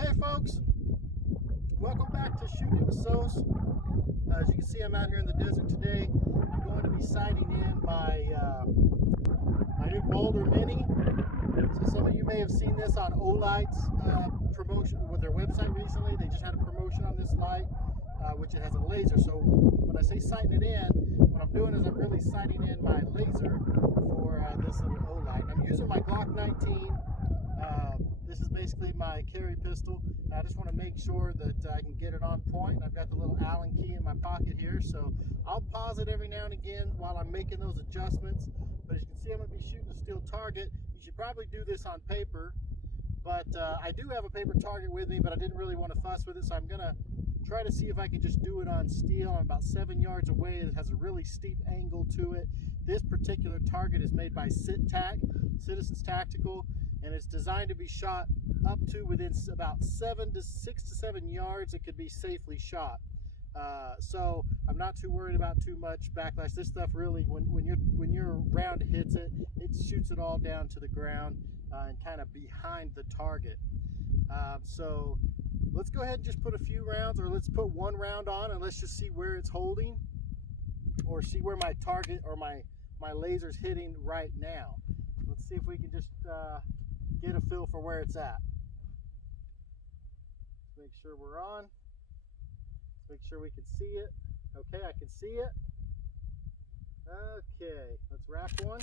Okay, folks, welcome back to Shooting with Sos. As you can see, I'm out here in the desert today. I'm going to be sighting in my new Baldr Mini. So some of you may have seen this on Olight's promotion with their website recently. They just had a promotion on this light, which it has a laser. So when I say sighting it in, what I'm doing is I'm really sighting in my laser for this little Olight. I'm using my Glock 19. This is basically my carry pistol. I just want to make sure that I can get it on point. I've got the little Allen key in my pocket here, so I'll pause it every now and again while I'm making those adjustments. But as you can see, I'm going to be shooting a steel target. You should probably do this on paper, but I do have a paper target with me, but I didn't really want to fuss with it, so I'm going to try to see if I can just do it on steel. I'm about 7 yards away. It has a really steep angle to it. This particular target is made by Citizens Tactical, and it's designed to be shot up to within about 6 to 7 yards. It could be safely shot. So I'm not too worried about too much backlash. This stuff really, when your round hits it, it shoots it all down to the ground and kind of behind the target. So let's go ahead and just put a few rounds, or let's put one round on, and let's just see where it's holding, or see where my target or my laser's hitting right now. Let's see if we can just get a feel for where it's at. Let's make sure we're on. Let's make sure we can see it. Okay, I can see it. Okay, let's rack one.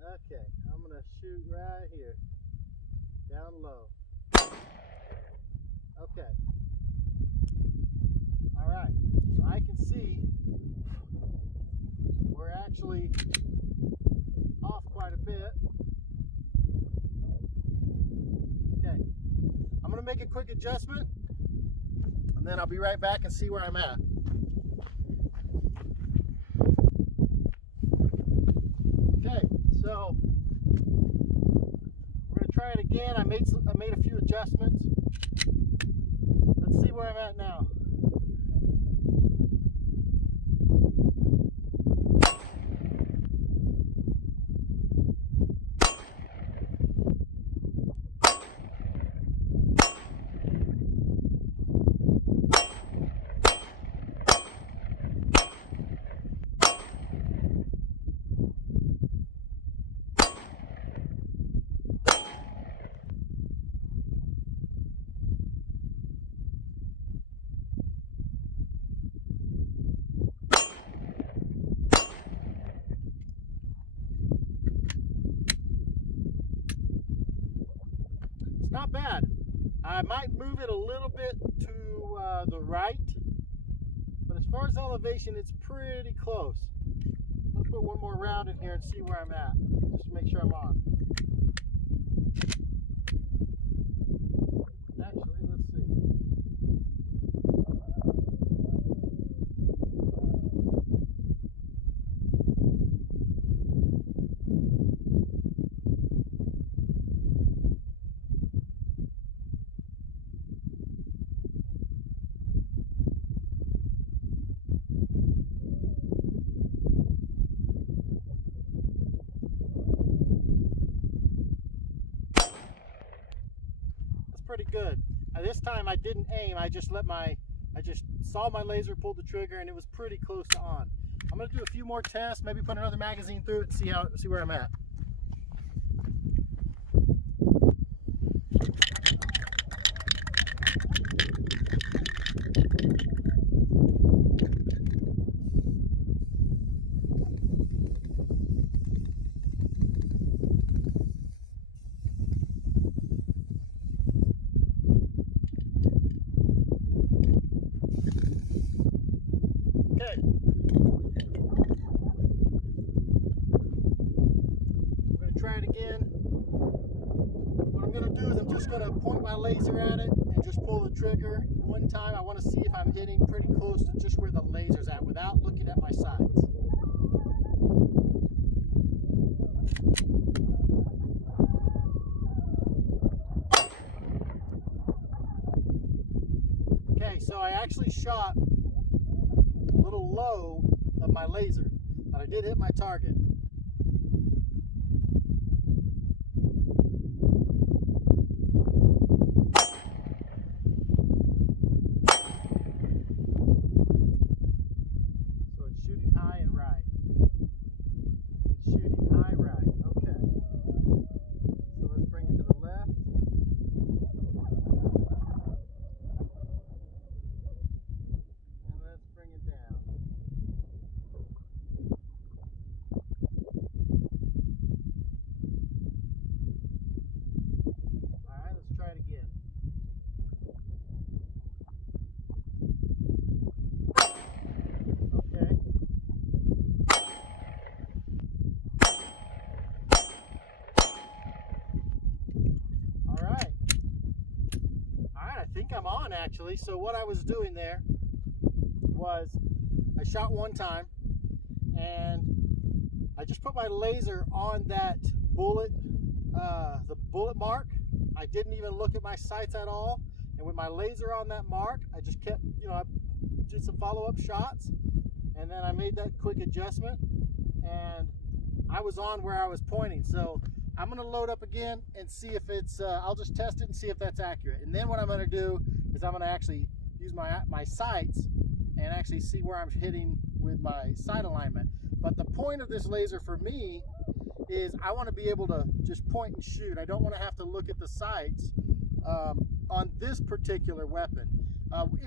Okay, I'm gonna shoot right here, down low. Okay. All right, so I can see we're actually off quite a bit. Okay, I'm gonna make a quick adjustment, and then I'll be right back and see where I'm at. Okay, so we're gonna try it again. I made a few adjustments. Let's see where I'm at now. Not bad. I might move it a little bit to the right, but as far as elevation, it's pretty close. I'm going to put one more round in here and see where I'm at, just to make sure I'm on. Actually, let's see. Pretty good. This time I didn't aim. I just saw my laser, pulled the trigger, and it was pretty close to on. I'm gonna do a few more tests, maybe put another magazine through it and see where I'm at. Okay. I'm going to try it again. What I'm going to do is I'm just going to point my laser at it and just pull the trigger one time. I want to see if I'm hitting pretty close to just where the laser's at without looking at my sights. Okay, so I actually shot a little low of my laser, but I did hit my target. think I'm on actually. So what I was doing there was I shot one time and I just put my laser on that bullet, the bullet mark. I didn't even look at my sights at all. And with my laser on that mark, I just kept, I did some follow-up shots, and then I made that quick adjustment, and I was on where I was pointing. So I'm gonna load up again and see if it's, I'll just test it and see if that's accurate. And then what I'm gonna do is I'm gonna actually use my sights and actually see where I'm hitting with my sight alignment. But the point of this laser for me is I want to be able to just point and shoot. I don't want to have to look at the sights on this particular weapon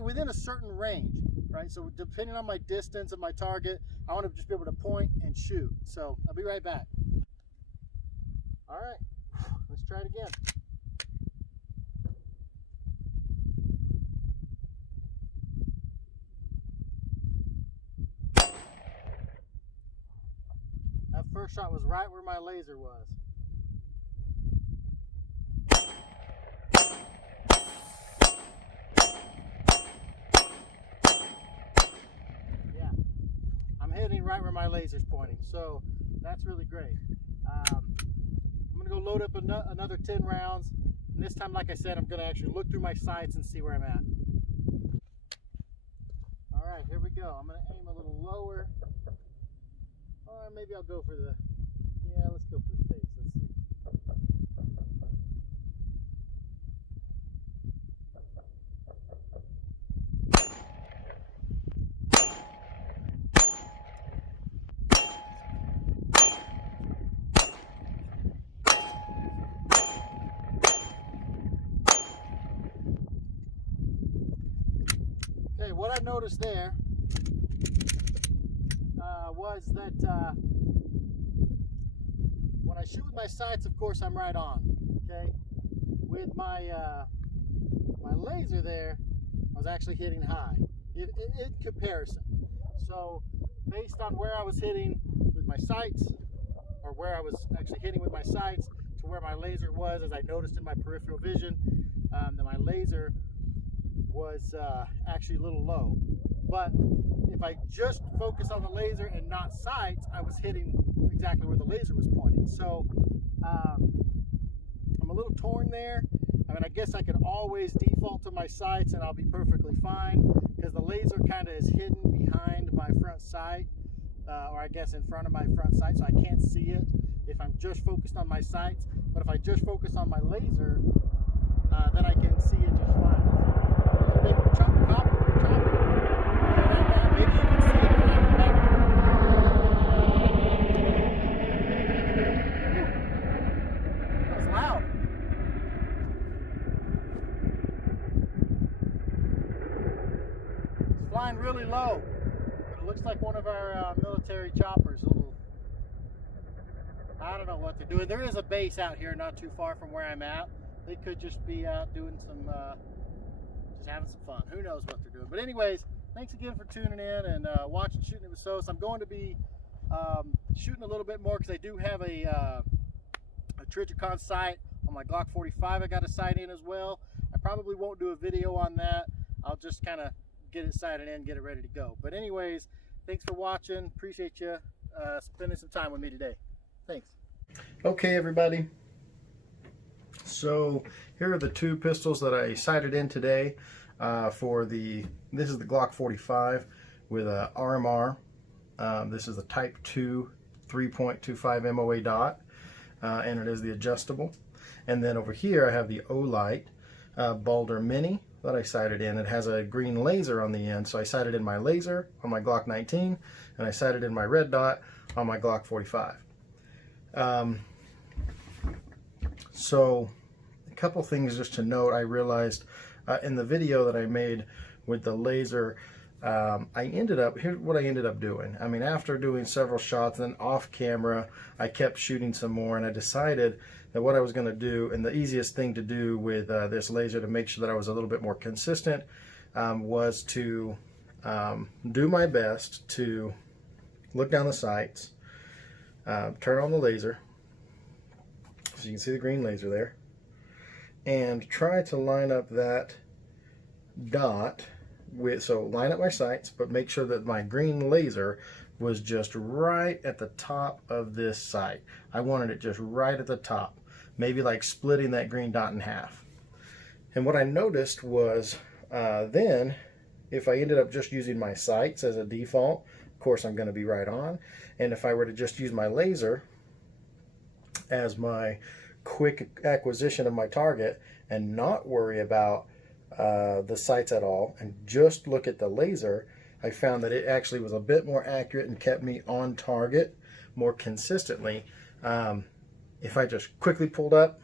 within a certain range, right? So depending on my distance of my target, I want to just be able to point and shoot. So I'll be right back. All right, let's try it again. That first shot was right where my laser was. Yeah, I'm hitting right where my laser's pointing, so that's really great. I'm gonna go load up another 10 rounds, and this time, like I said, I'm gonna actually look through my sights and see where I'm at. All right, here we go. I'm gonna aim a little lower. Or maybe I'll go for the, yeah, let's go for the face. Let's see. Okay, what I noticed there was that when I shoot with my sights, of course, I'm right on. Okay, with my my laser there, I was actually hitting high in comparison. So based on where I was hitting with my sights, or where I was actually hitting with my sights, to where my laser was, as I noticed in my peripheral vision, that my laser was actually a little low. But if I just focus on the laser and not sights, I was hitting exactly where the laser was pointing. So I'm a little torn there. I mean, I guess I could always default to my sights and I'll be perfectly fine, because the laser kind of is hidden behind my front sight, or I guess in front of my front sight, so I can't see it if I'm just focused on my sights. But if I just focus on my laser, then I can see it just fine. There's a big chunk of copper. Maybe you can see it from the back. That was loud. It's flying really low. It looks like one of our military choppers. I don't know what they're doing. There is a base out here not too far from where I'm at. They could just be out doing some, just having some fun. Who knows what they're doing. But anyways, thanks again for tuning in and watching Shooting It with Sos. I'm going to be shooting a little bit more because I do have a Trijicon sight on my Glock 45. I got a sight in as well. I probably won't do a video on that. I'll just kind of get it sighted in, get it ready to go. But anyways, thanks for watching. Appreciate you spending some time with me today. Thanks. Okay, everybody. So here are the two pistols that I sighted in today this is the Glock 45 with a RMR. This is the Type 2 3.25 MOA dot, and it is the adjustable. And then over here I have the Olight Baldr Mini that I sighted in. It has a green laser on the end, so I sighted in my laser on my Glock 19, and I sighted in my red dot on my Glock 45. So a couple things just to note. I realized in the video that I made with the laser, here's what I ended up doing. I mean, after doing several shots, then off camera, I kept shooting some more, and I decided that what I was going to do, and the easiest thing to do with this laser to make sure that I was a little bit more consistent, was to do my best to look down the sights, turn on the laser, so you can see the green laser there, and try to line up that dot with, so line up my sights, but make sure that my green laser was just right at the top of this sight. I wanted it just right at the top, maybe like splitting that green dot in half. And what I noticed was then if I ended up just using my sights as a default, of course I'm going to be right on. And if I were to just use my laser as my quick acquisition of my target and not worry about the sights at all and just look at the laser, I found that it actually was a bit more accurate and kept me on target more consistently. If I just quickly pulled up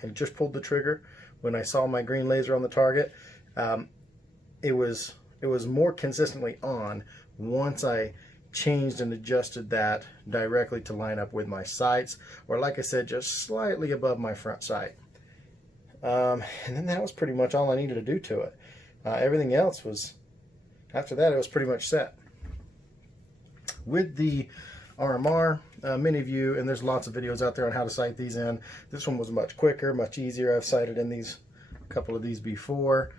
and just pulled the trigger when I saw my green laser on the target, it was more consistently on once I changed and adjusted that directly to line up with my sights, or like I said, just slightly above my front sight. And then that was pretty much all I needed to do to it. Everything else was, after that, it was pretty much set. With the RMR Mini View, and there's lots of videos out there on how to sight these in. This one was much quicker, much easier. I've sighted in these, a couple of these before.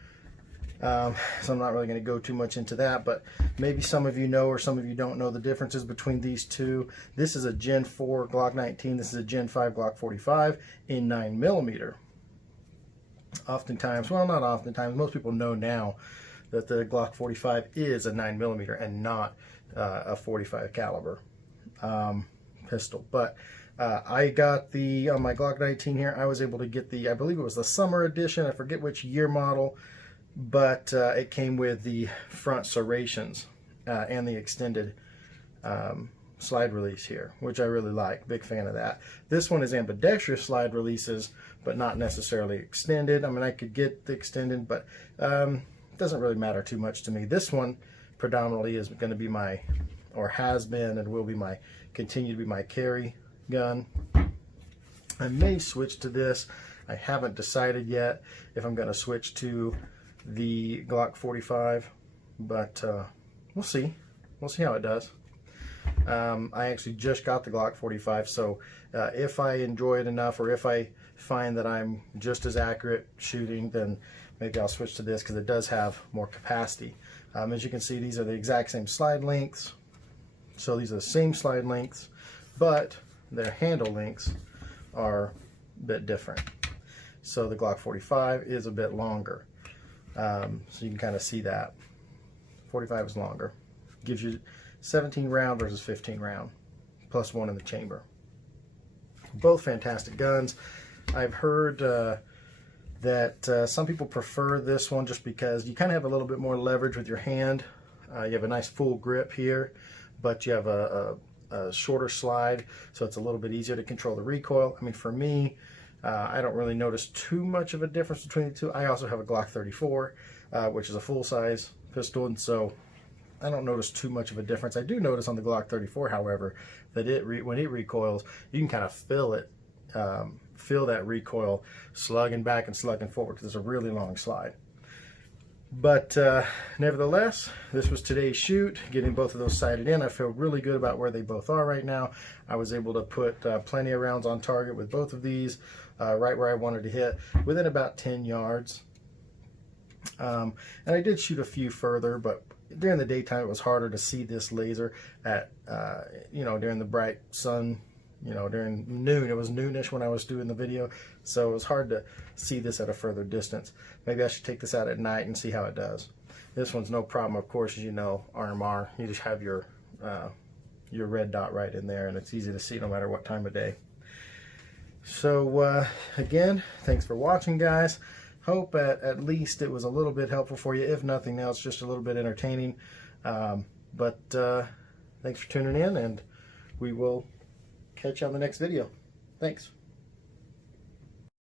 So I'm not really going to go too much into that, but maybe some of you know or some of you don't know the differences between these two. This is a Gen 4 Glock 19. This is a Gen 5 Glock 45 in 9mm. Oftentimes, well, not oftentimes, most people know now that the Glock 45 is a 9mm and not a 45 caliber pistol. But I got the, on my Glock 19 here, I was able to get the, I believe it was the summer edition, I forget which year model, but it came with the front serrations and the extended slide release here, which I really like. Big fan of that. This one is ambidextrous slide releases, but not necessarily extended. I mean, I could get the extended, but it doesn't really matter too much to me. This one predominantly is going to be my, or has been and will be my, continue to be my carry gun. I may switch to this. I haven't decided yet if I'm going to switch to the Glock 45, but we'll see. We'll see how it does. I actually just got the Glock 45, so if I enjoy it enough, or if I find that I'm just as accurate shooting, then maybe I'll switch to this because it does have more capacity. As you can see, these are the exact same slide lengths. So these are the same slide lengths, but their handle lengths are a bit different. So the Glock 45 is a bit longer. So you can kind of see that. 45 is longer. Gives you 17 round versus 15 round, plus one in the chamber. Both fantastic guns. I've heard that some people prefer this one just because you kind of have a little bit more leverage with your hand. You have a nice full grip here, but you have a shorter slide, so it's a little bit easier to control the recoil. I mean, for me, I don't really notice too much of a difference between the two. I also have a Glock 34, which is a full-size pistol, and so I don't notice too much of a difference. I do notice on the Glock 34, however, that when it recoils, you can kind of feel it, feel that recoil slugging back and slugging forward because it's a really long slide. But nevertheless, this was today's shoot, getting both of those sighted in. I feel really good about where they both are right now. I was able to put plenty of rounds on target with both of these, right where I wanted to hit, within about 10 yards. And I did shoot a few further, but during the daytime it was harder to see this laser at, you know, during the bright sun. You know, during noon, it was noonish when I was doing the video, so it was hard to see this at a further distance. Maybe I should take this out at night and see how it does. This one's no problem, of course, as you know, RMR. You just have your red dot right in there, and it's easy to see no matter what time of day. So again, thanks for watching, guys. Hope at least it was a little bit helpful for you, if nothing else, just a little bit entertaining. But thanks for tuning in, and we will catch you on the next video. Thanks.